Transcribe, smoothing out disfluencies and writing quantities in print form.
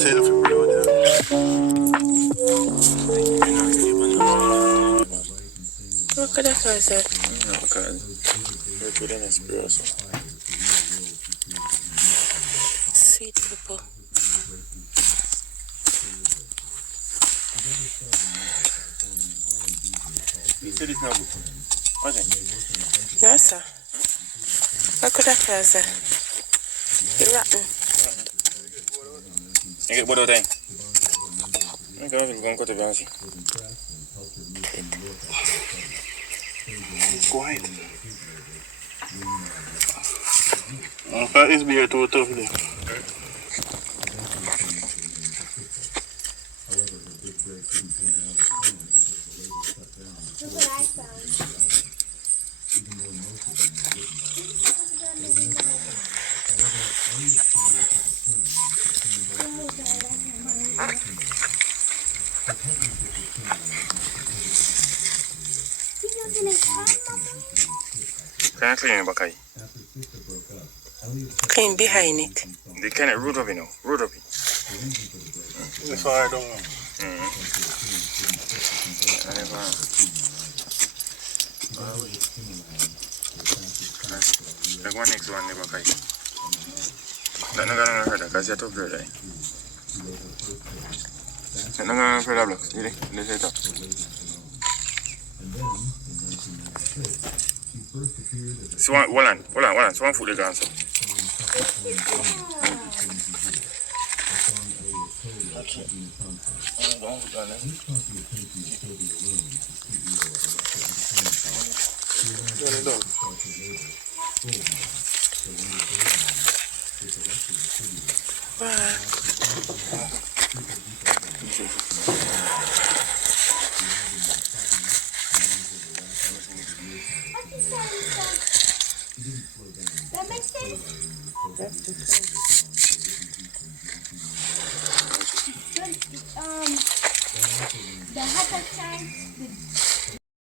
tail for blood, yeah. What could I cause that? No, because we're good in espresso. Sweet people. You said it's not good. What's it? No, sir. What could I cause that? It's rotten. You get bored of time. I'm going to go to the house. Quiet. It's beer too tough there. Look what I found. Can I clean it back? Clean behind it. They can't root of it now. Root of it. If I don't know. The one next one never kai. That no gonna hurt because you're too good. That no gonna hurt block. Did they set up? So hold on. So one foot the gun. Okay. That makes sense. The hotter time,